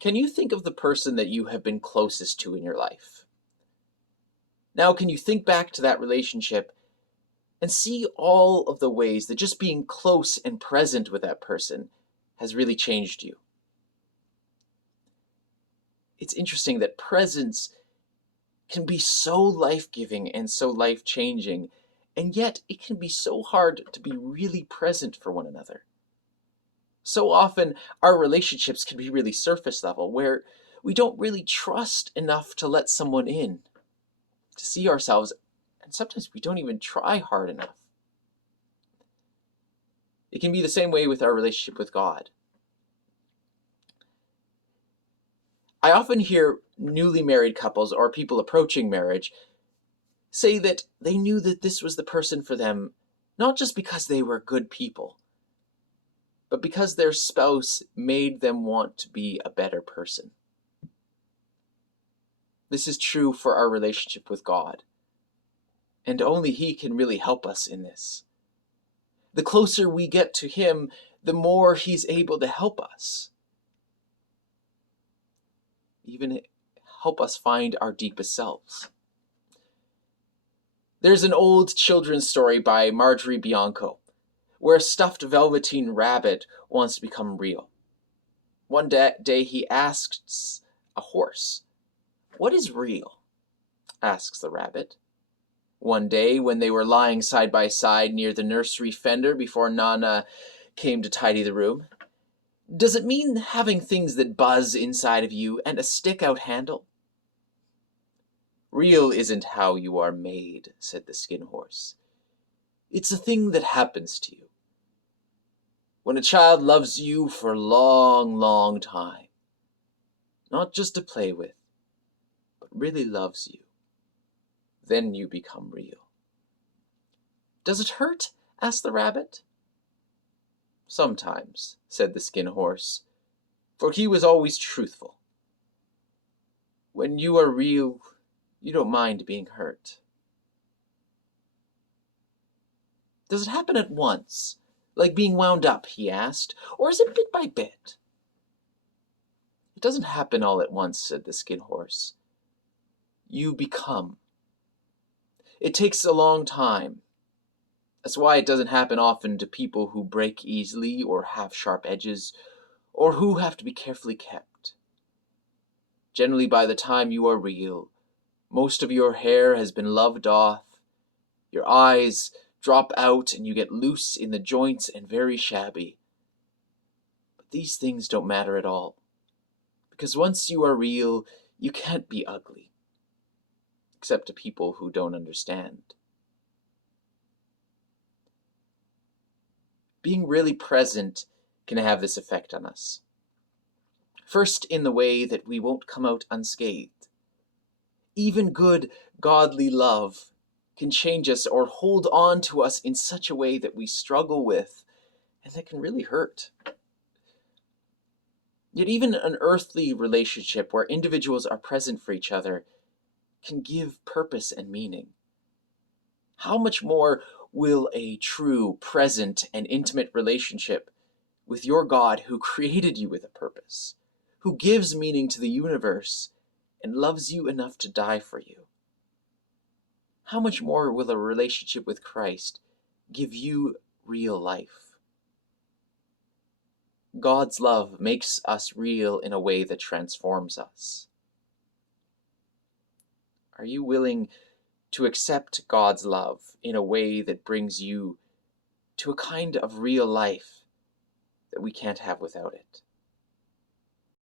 Can you think of the person that you have been closest to in your life? Now, can you think back to that relationship and see all of the ways that just being close and present with that person has really changed you? It's interesting that presence can be so life-giving and so life-changing, and yet it can be so hard to be really present for one another. So often, our relationships can be really surface level, where we don't really trust enough to let someone in, to see ourselves, and sometimes we don't even try hard enough. It can be the same way with our relationship with God. I often hear newly married couples or people approaching marriage say that they knew that this was the person for them, not just because they were good people, but because their spouse made them want to be a better person. This is true for our relationship with God, and only He can really help us in this. The closer we get to Him, the more He's able to help us, even help us find our deepest selves. There's an old children's story by Marjorie Bianco, where a stuffed velveteen rabbit wants to become real. One day he asks a horse, "What is real?" asks the rabbit. One day, when they were lying side by side near the nursery fender before Nana came to tidy the room, "Does it mean having things that buzz inside of you and a stick-out handle?" "Real isn't how you are made," said the skin horse. "It's a thing that happens to you. When a child loves you for a long, long time, not just to play with, but really loves you, then you become real." "Does it hurt?" asked the rabbit. "Sometimes," said the skin horse, for he was always truthful. "When you are real, you don't mind being hurt." "Does it happen at once, like being wound up?" he asked, "or is it bit by bit?" "It doesn't happen all at once," said the skin horse. "You become. It takes a long time. That's why it doesn't happen often to people who break easily or have sharp edges, or who have to be carefully kept. Generally, by the time you are real, most of your hair has been loved off, your eyes drop out and you get loose in the joints and very shabby. But these things don't matter at all, because once you are real, you can't be ugly, except to people who don't understand. Being really present can have this effect on us. First, in the way that we won't come out unscathed. Even good, godly love can change us or hold on to us in such a way that we struggle with, and that can really hurt. Yet even an earthly relationship where individuals are present for each other can give purpose and meaning. How much more will a true, present, and intimate relationship with your God, who created you with a purpose, who gives meaning to the universe, and loves you enough to die for you? How much more will a relationship with Christ give you real life? God's love makes us real in a way that transforms us. Are you willing to accept God's love in a way that brings you to a kind of real life that we can't have without it?